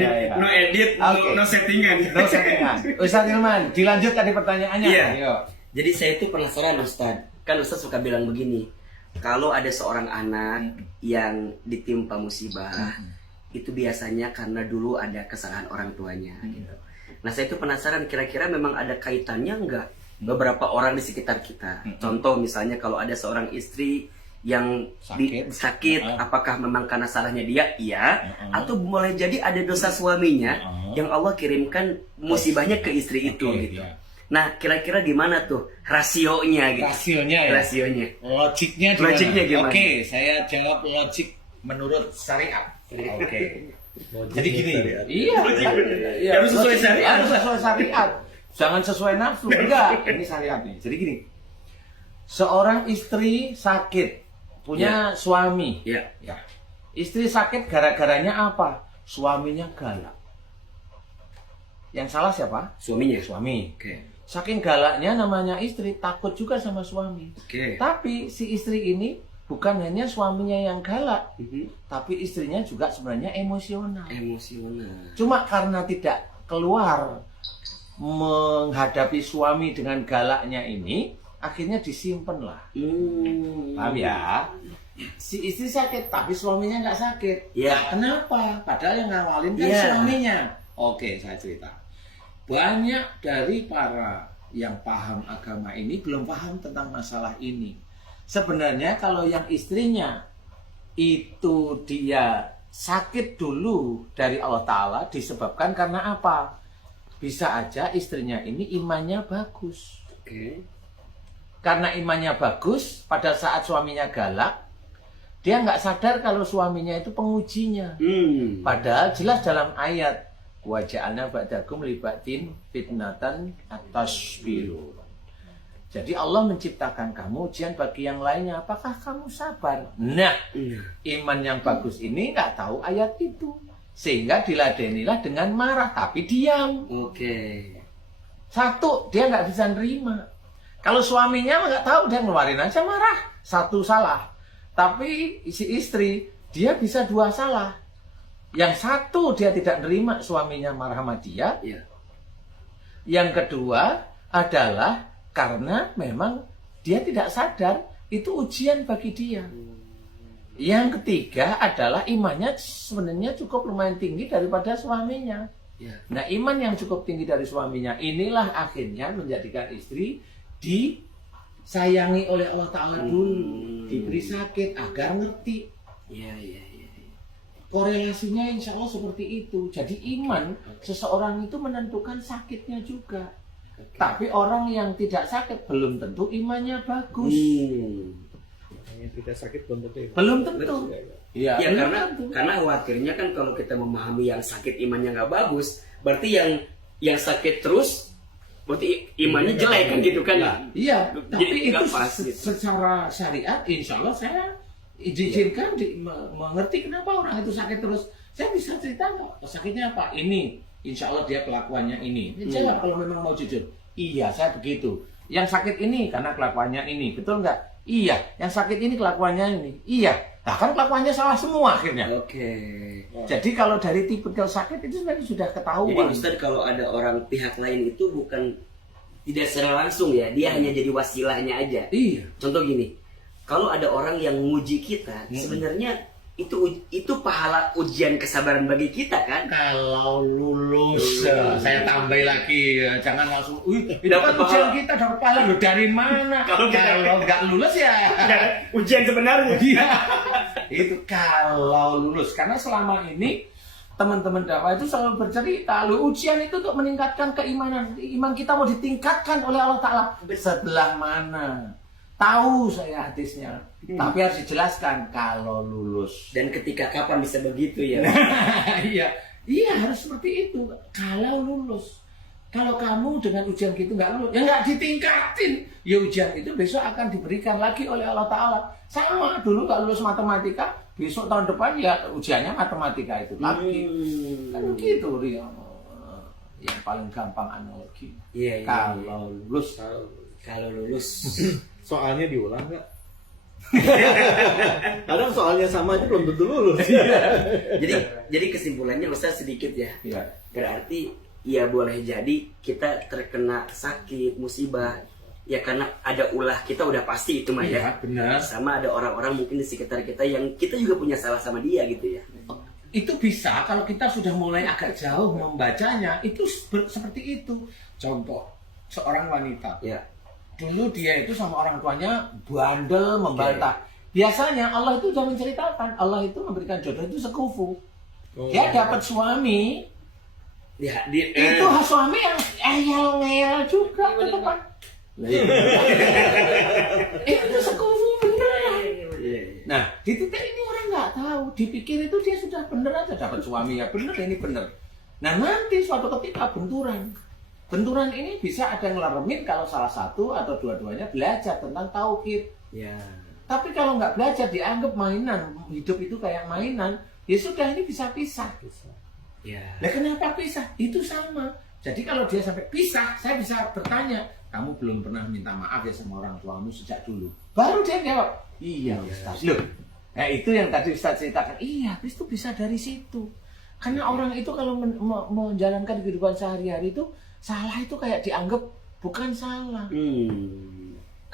Ya. No edit, Oke. no settingan. No settingan. Ustaz Hilman, dilanjut tadi pertanyaannya. Iya. Ayo. Jadi saya itu penasaran Ustadz. Kan Ustadz suka bilang begini, kalau ada seorang anak yang ditimpa musibah, itu biasanya karena dulu ada kesalahan orang tuanya. Gitu. Nah saya itu penasaran, kira-kira memang ada kaitannya nggak beberapa orang di sekitar kita? Contoh misalnya kalau ada seorang istri yang sakit, apakah memang karena salahnya dia? Iya. Atau boleh jadi ada dosa suaminya yang Allah kirimkan musibahnya ke istri itu gitu. Iya. Nah, kira-kira gimana tuh rasionya gitu? Rasionya ya. Rasionya. Logiknya gimana? Oke, saya jawab logik menurut syariat. Oke. Jadi gini. Iya. Harus sesuai syariat. Harus sesuai syariat. Jangan sesuai nafsu. Enggak, ini syariat nih. Jadi gini. Seorang istri sakit, punya suami. Iya. Ya. Istri sakit gara-garanya apa? Suaminya galak. Yang salah siapa? Suaminya. Suami. Oke. Saking galaknya namanya istri, takut juga sama suami. Oke. Tapi si istri ini bukan hanya suaminya yang galak, tapi istrinya juga sebenarnya emosional. Emosional. Cuma karena tidak keluar menghadapi suami dengan galaknya ini, akhirnya disimpan lah. Paham ya? Si istri sakit, tapi suaminya nggak sakit. Iya. Nah, kenapa? Padahal yang ngawalin kan Iya. suaminya. Oke, saya cerita. Banyak dari para yang paham agama ini belum paham tentang masalah ini. Sebenarnya kalau yang istrinya itu dia sakit dulu dari Allah Ta'ala disebabkan karena apa? Bisa aja istrinya ini imannya bagus. Oke. Karena imannya bagus, pada saat suaminya galak, dia nggak sadar kalau suaminya itu pengujinya. Padahal jelas dalam ayat, waja'alna ba'dakum libatin fitnatan atas biru. Jadi Allah menciptakan kamu ujian bagi yang lainnya. Apakah kamu sabar? Nah, iman yang bagus ini nggak tahu ayat itu. Sehingga diladenilah dengan marah, tapi diam. Oke. Satu, dia nggak bisa nerima. Kalau suaminya nggak tahu, dia ngeluarin aja marah. Satu salah. Tapi si istri, dia bisa dua salah. Yang satu, dia tidak nerima suaminya marah sama dia. Iya. Yang kedua adalah karena memang dia tidak sadar itu ujian bagi dia. Yang ketiga adalah imannya sebenarnya cukup lumayan tinggi daripada suaminya. Iya. Nah, iman yang cukup tinggi dari suaminya inilah akhirnya menjadikan istri disayangi oleh Allah Ta'ala dulu. Diberi sakit agar ngerti. Iya, iya, iya. Korelasinya insya Allah seperti itu. Jadi iman seseorang itu menentukan sakitnya juga. Tapi orang yang tidak sakit belum tentu imannya bagus. Yang tidak sakit belum tentu. Belum tentu. Iya, Ya belum karena tentu. khawatirnya kan kalau kita memahami yang sakit imannya nggak bagus, berarti yang sakit terus berarti imannya jelek kan gitu kan? Iya, Jadi tapi itu nggak pas, gitu. secara syariat insya Allah saya izinkan mengerti kenapa orang itu sakit terus. Saya bisa cerita nggak sakitnya apa? Ini, insya Allah dia kelakuannya ini. Jawab kalau memang mau jujur. Iya, saya begitu. Yang sakit ini karena kelakuannya ini, betul nggak? Iya, yang sakit ini kelakuannya ini. Iya, nah kan kelakuannya salah semua akhirnya. Oke. Jadi kalau dari tipikal sakit itu sebenarnya sudah Jadi ketahuan. Ustadz kalau ada orang pihak lain itu bukan tidak secara langsung ya, dia hanya jadi wasilahnya aja. Iya. Contoh gini, kalau ada orang yang muji kita, sebenarnya itu pahala ujian kesabaran bagi kita kan? Kalau lulus, saya tambahin lagi, jangan langsung, dapat Dapat ujian pahala. kita, dapat pahala, loh dari mana? Kalau nggak lulus ya, Ujian sebenarnya. iya. Itu kalau lulus, karena selama ini teman-teman dakwah itu selalu bercerita, lo ujian itu untuk meningkatkan keimanan, iman kita mau ditingkatkan oleh Allah Ta'ala. Sebelah mana? Tahu saya hadisnya, tapi harus dijelaskan kalau lulus. Dan ketika kapan bisa begitu ya? Iya harus seperti itu. Kalau lulus, kalau kamu dengan ujian gitu nggak lulus, ya nggak ditingkatin. Ya ujian itu besok akan diberikan lagi oleh Allah Ta'ala. Saya mah dulu nggak lulus matematika, besok tahun depan ya ujiannya matematika itu lagi. Kan gitu yang paling gampang analogi. Iya, iya. Kalau lulus, Kalau lulus. Soalnya diulang nggak? Kadang soalnya sama aja belum tentu lulus. Jadi kesimpulannya Ustaz sedikit ya. Iya. Berarti ya boleh jadi kita terkena sakit, musibah ya karena ada ulah kita udah pasti itu mah ya. Iya, benar. Sama ada orang-orang mungkin di sekitar kita yang kita juga punya salah sama dia gitu ya. Itu bisa kalau kita sudah mulai agak jauh membacanya, itu seperti itu. Contoh, seorang wanita. Ya. Dulu dia itu sama orang tuanya bandel, membantah. Biasanya Allah itu sudah menceritakan, Allah itu memberikan jodoh itu sekufu. Dia dapat suami, Ya, itu suami yang ngeyel juga ke depan. Itu sekufu beneran. Nah, di titik ini orang nggak tahu, dipikir itu dia sudah bener aja dapat suami ya bener, ini bener. Nah nanti suatu ketika benturan ini bisa ada yang ngeleremin kalau salah satu atau dua-duanya belajar tentang tauhid. Ya. Tapi kalau nggak belajar dianggap mainan, hidup itu kayak mainan, ya sudah ini bisa pisah. Ya. Nah kenapa pisah? Itu sama. Jadi kalau dia sampai pisah, saya bisa bertanya, kamu belum pernah minta maaf ya sama orang tuamu sejak dulu? Baru dia jawab, iya Ustaz. Loh, nah itu yang tadi Ustaz ceritakan. Iya, itu bisa dari situ. Karena orang itu kalau menjalankan kehidupan sehari-hari itu, salah itu kayak dianggap bukan salah.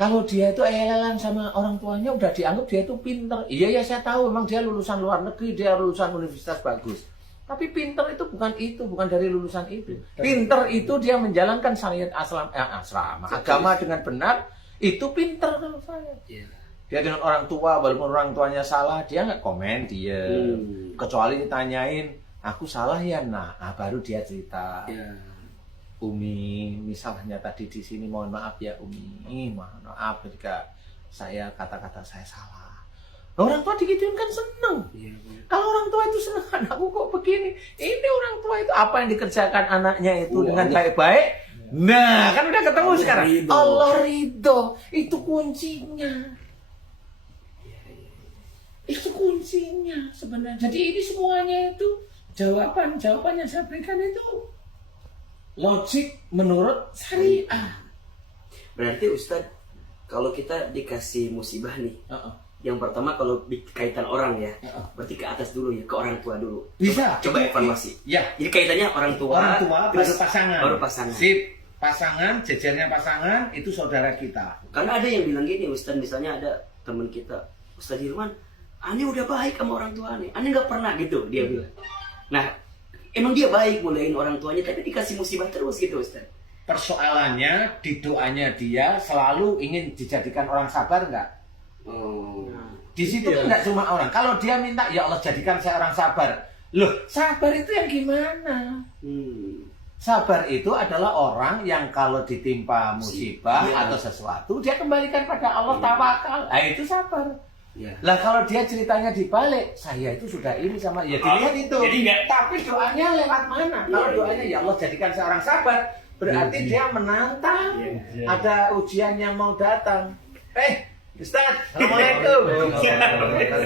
Kalau dia itu elelan sama orang tuanya udah dianggap dia itu pinter. Iya ya saya tahu memang dia lulusan luar negeri, dia lulusan universitas bagus. Tapi pinter itu bukan dari lulusan itu. Pinter itu dia menjalankan syariat agama dengan benar, itu pinter kalau saya. Dia dengan orang tua, walaupun orang tuanya salah, dia nggak komen dia. Kecuali ditanyain, aku salah ya, baru dia cerita. Umi, misalnya tadi di sini mohon maaf ya Umi, mohon maaf jika saya kata-kata saya salah. Orang tua digituin kan seneng. Kalau orang tua itu seneng, anakku kok begini. Ini orang tua itu apa yang dikerjakan anaknya itu dengan baik-baik. Nah, kan udah ketemu sekarang. Allah ridho, itu kuncinya. Itu kuncinya sebenarnya. Jadi ini semuanya itu jawaban yang saya berikan itu logik menurut syariah. Berarti Ustadz, kalau kita dikasih musibah nih, yang pertama kalau kaitan orang ya, berarti ke atas dulu ya, ke orang tua dulu. Bisa. Coba evaluasi. Ya. Jadi kaitannya orang tua baru pasangan. Baru pasangan. Sip. Pasangan, jejernya pasangan itu saudara kita. Karena ada yang bilang gini, Ustadz, misalnya ada teman kita, Ustadz Hilman, Ane udah baik sama orang tua Ane nggak pernah gitu dia bilang. Nah, emang dia baik muliain orang tuanya, tapi dikasih musibah terus gitu Ustaz. Persoalannya di doanya dia selalu ingin dijadikan orang sabar nggak? Di situ kan nggak cuma orang. Kalau dia minta ya Allah jadikan saya orang sabar, loh sabar itu yang gimana? Sabar itu adalah orang yang kalau ditimpa musibah atau sesuatu dia kembalikan pada Allah, tawakal. Nah itu sabar. Lah kalau dia ceritanya dibalik, saya itu sudah ini sama ya dilihat itu. Jadi enggak, tapi doanya lewat mana? Kalau doanya ya Allah jadikan seorang sabar, berarti dia menantang ada ujian yang mau datang. Ustaz, Assalamualaikum.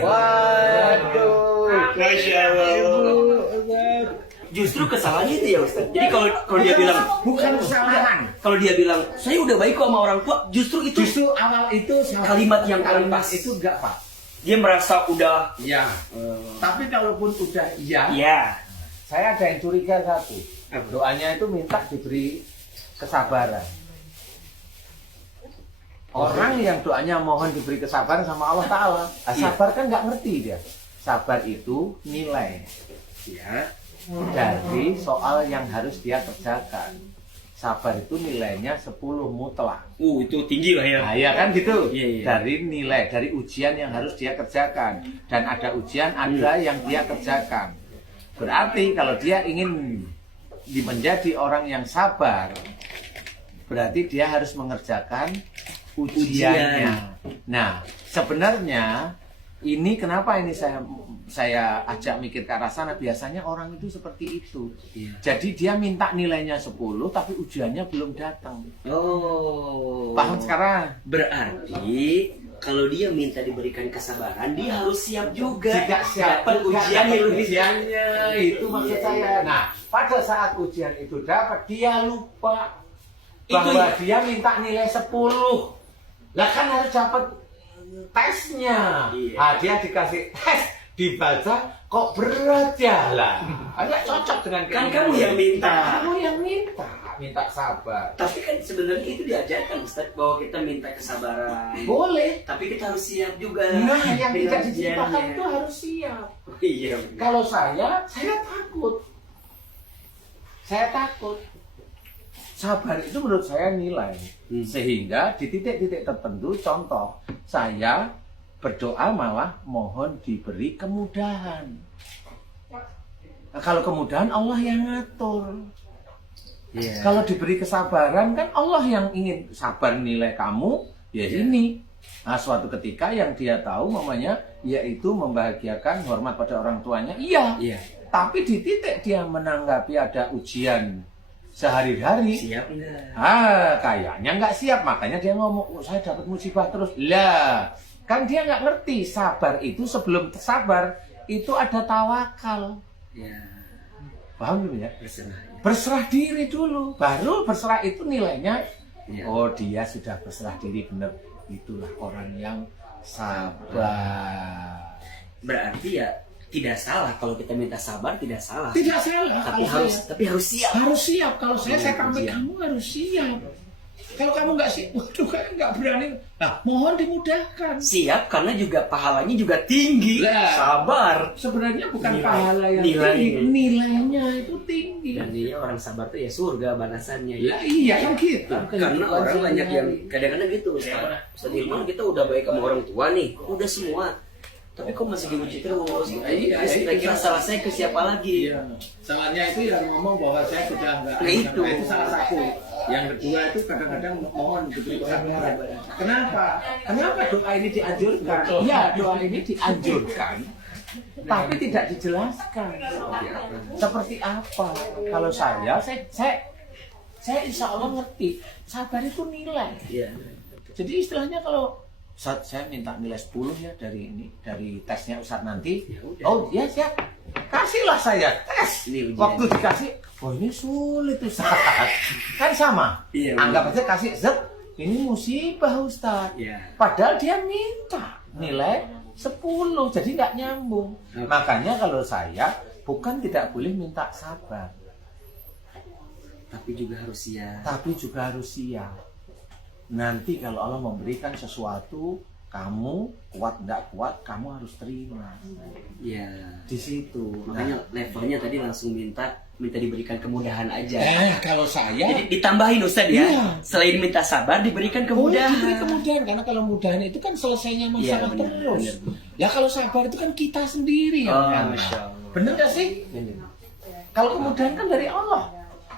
Waduh, Masya Allah. Justru kesalahannya itu ya Ustaz. Jadi kalau dia bilang bukan kesalahan. Kalau dia bilang saya udah baik kok sama orang tua, justru awal itu kalimat yang paling pas. Itu enggak Pak. Dia merasa udah Tapi kalaupun udah iya. Saya ada yang curiga satu. Doanya itu minta diberi kesabaran. Orang yang doanya mohon diberi kesabaran sama Allah Ta'ala, sabar kan nggak ngerti dia. Sabar itu nilai dari soal yang harus dia kerjakan. Sabar itu nilainya 10 mutlak. Itu tinggi lah ya. Nah, ya kan gitu. Iya. Dari nilai, dari ujian yang harus dia kerjakan. Dan ada ujian, ada yang dia kerjakan. Berarti kalau dia ingin menjadi orang yang sabar, berarti dia harus mengerjakan ujiannya. Nah, sebenarnya ini kenapa ini saya ajak mikir ke arah sana, biasanya orang itu seperti itu. Jadi dia minta nilainya 10 tapi ujiannya belum datang. Paham sekarang? Berarti kalau dia minta diberikan kesabaran, dia harus siap juga. Jika siap ujiannya itu maksud saya. Nah, pada saat ujian itu dapat, dia lupa bahwa dia minta nilai 10. Lah kan harus dapat tesnya. Iya. Dia dikasih tes, dibaca kok berat ya lah. Agak cocok dengan Kan keinginan. kamu yang minta. Kamu yang minta sabar. Tapi kan sebenarnya itu diajarkan Ustaz bahwa kita minta kesabaran. Boleh. Tapi kita harus siap juga. Nah, yang dengan tidak diciptakan ujiannya. itu harus siap. Iya. Kalau saya takut. Saya takut. Sabar itu menurut saya nilai. Sehingga di titik-titik tertentu, contoh, saya berdoa malah mohon diberi kemudahan. Nah, kalau kemudahan Allah yang ngatur. Iya. Kalau diberi kesabaran kan Allah yang ingin sabar nilai kamu, ya ini. Nah, suatu ketika yang dia tahu mamanya yaitu membahagiakan hormat pada orang tuanya. Iya. Iya. Tapi di titik dia menanggapi ada ujian sehari-hari, Siap enggak? kayaknya nggak siap, makanya dia ngomong, oh, saya dapat musibah terus. Lah, kan dia nggak ngerti sabar itu sebelum sabar itu ada tawakal. Ya. Paham belum ya? Berserah. Berserah diri dulu, baru berserah itu nilainya. Ya. Oh, dia sudah berserah diri benar. Itulah orang yang sabar. Berarti ya tidak salah kalau kita minta sabar, tidak salah. Tidak salah. Tapi kalau harus saya. tapi harus siap. Harus siap. Kalau saya pamit Ujian. kamu harus siap. Kalau kamu nggak siap, waduh kayak nggak berani. Nah, mohon dimudahkan. Siap karena juga pahalanya juga tinggi. Lah. Sabar. Sebenarnya bukan Nilai. pahala yang Nilai. tinggi, nilainya itu tinggi. Dan dia orang sabar tuh ya surga balasannya. Ya iya kan gitu. Karena orang banyak yang kadang-kadang gitu. Ustaz Hilman, kita udah baik sama orang tua nih, udah semua. Tapi kok masih diuji terus? Iya, Terus iya, kira-kira itu. salah saya ke siapa lagi? Iya. Salahnya itu yang ngomong bahwa saya sudah nggak. Nah, itu. Itu salah satu. Yang kedua itu kadang-kadang mohon diberi kesabaran. Kenapa? Kenapa doa ini dianjurkan? Ya, doa ini dianjurkan. Tapi tidak dijelaskan. Seperti apa? Kalau saya insya Allah ngerti. Sabar itu nilai. Iya. Jadi istilahnya kalau Ustaz, saya minta nilai 10 ya dari tesnya Ustaz nanti. Ya udah. Oh ya siap. Kasihlah saya tes. Ini ujian. Waktu dikasih, oh ini sulit Ustaz. Kan sama. Iya, Anggap aja kasih zat, ini musibah Ustaz. Iya. Padahal dia minta nilai 10, jadi nggak nyambung. Oke. Makanya kalau saya bukan tidak boleh minta sabar, Tapi juga harus siap. tapi juga harus siap. Nanti kalau Allah memberikan sesuatu, kamu kuat tidak kuat, kamu harus terima. Iya. Di situ. Makanya levelnya tadi langsung minta diberikan kemudahan aja. Kalau saya Jadi ditambahin Ustaz ya. Iya. Selain minta sabar diberikan kemudahan. kemudahan. Diberi kemudahan, karena kalau mudahan itu kan selesainya masalah Iya, benar, terus. benar. Ya kalau sabar itu kan kita sendiri yang Oh, minta. Masya Allah. Bener gak sih? Kalau kemudahan kan dari Allah.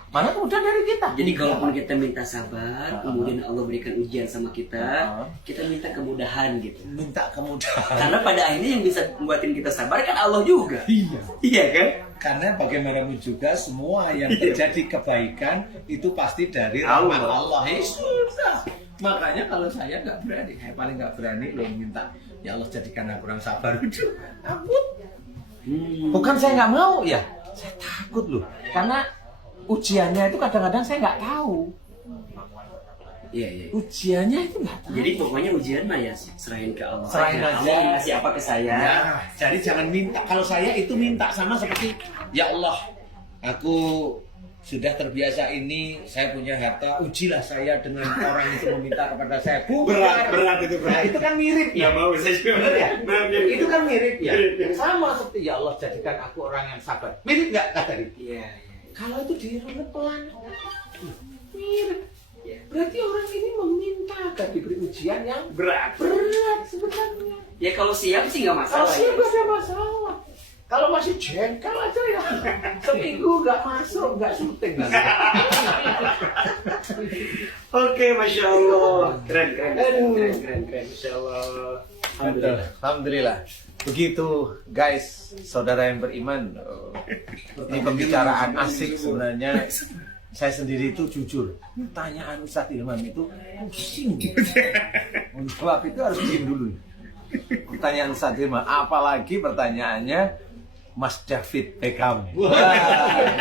Mana kemudahan dari kita? Jadi kalaupun kita minta sabar, kemudian Allah berikan ujian sama kita, kita minta kemudahan gitu. Minta kemudahan. Karena pada akhirnya yang bisa membuatin kita sabar kan Allah juga. Iya. Iya kan? Karena bagaimanapun juga semua yang terjadi kebaikan itu pasti dari rahmat Allah. Ya sudah. Makanya kalau saya nggak berani, paling nggak berani loh minta ya Allah jadikan aku orang sabar. Udah, takut. Bukan saya nggak mau ya, saya takut loh. Karena ujiannya itu kadang-kadang saya nggak tahu. Iya, iya. Ujiannya itu nggak tahu. Jadi pokoknya ujian mah ya serahin ke Allah. Serahin aja. Allah ngasih apa ke saya? Ya, jadi jangan minta. Kalau saya itu minta sama seperti ya Allah, aku sudah terbiasa ini, saya punya harta, ujilah saya dengan orang itu meminta kepada saya. Bukan. Berat itu berat. Nah, itu kan mirip ya. Nggak mau saya juga. Bener ya? Bener. Itu kan mirip ya. Mirip, ya. Sama seperti ya Allah jadikan aku orang yang sabar. Mirip nggak kata tadi? Iya, iya. Kalau itu dirunut pelan, mirip. Iya. Berarti orang ini meminta agar diberi ujian yang Berat. berat sebenarnya. Ya kalau siap sih nggak Kalau masalah. siap Ya. nggak ada masalah. Kalau masih jengkel aja ya, seminggu nggak masuk, nggak syuting nanti. Oke, Masya Allah. Keren, keren. Aduh. Keren. Masya Allah. Alhamdulillah. Begitu guys, saudara yang beriman. Ini pembicaraan asik sebenarnya. Saya sendiri itu jujur, pertanyaan Ustaz Hilman itu pusing. Menjawab itu harus diam dulu. Pertanyaan Ustaz Hilman, apalagi pertanyaannya Mas David Beckham. Wah,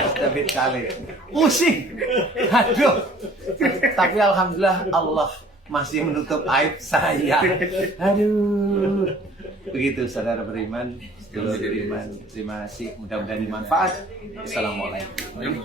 Mas David Khalid. Pusing. Aduh. Tapi alhamdulillah Allah masih menutup aib saya. Aduh. Begitu saudara beriman, sedulur beriman. Terima kasih, mudah-mudahan bermanfaat. Assalamualaikum.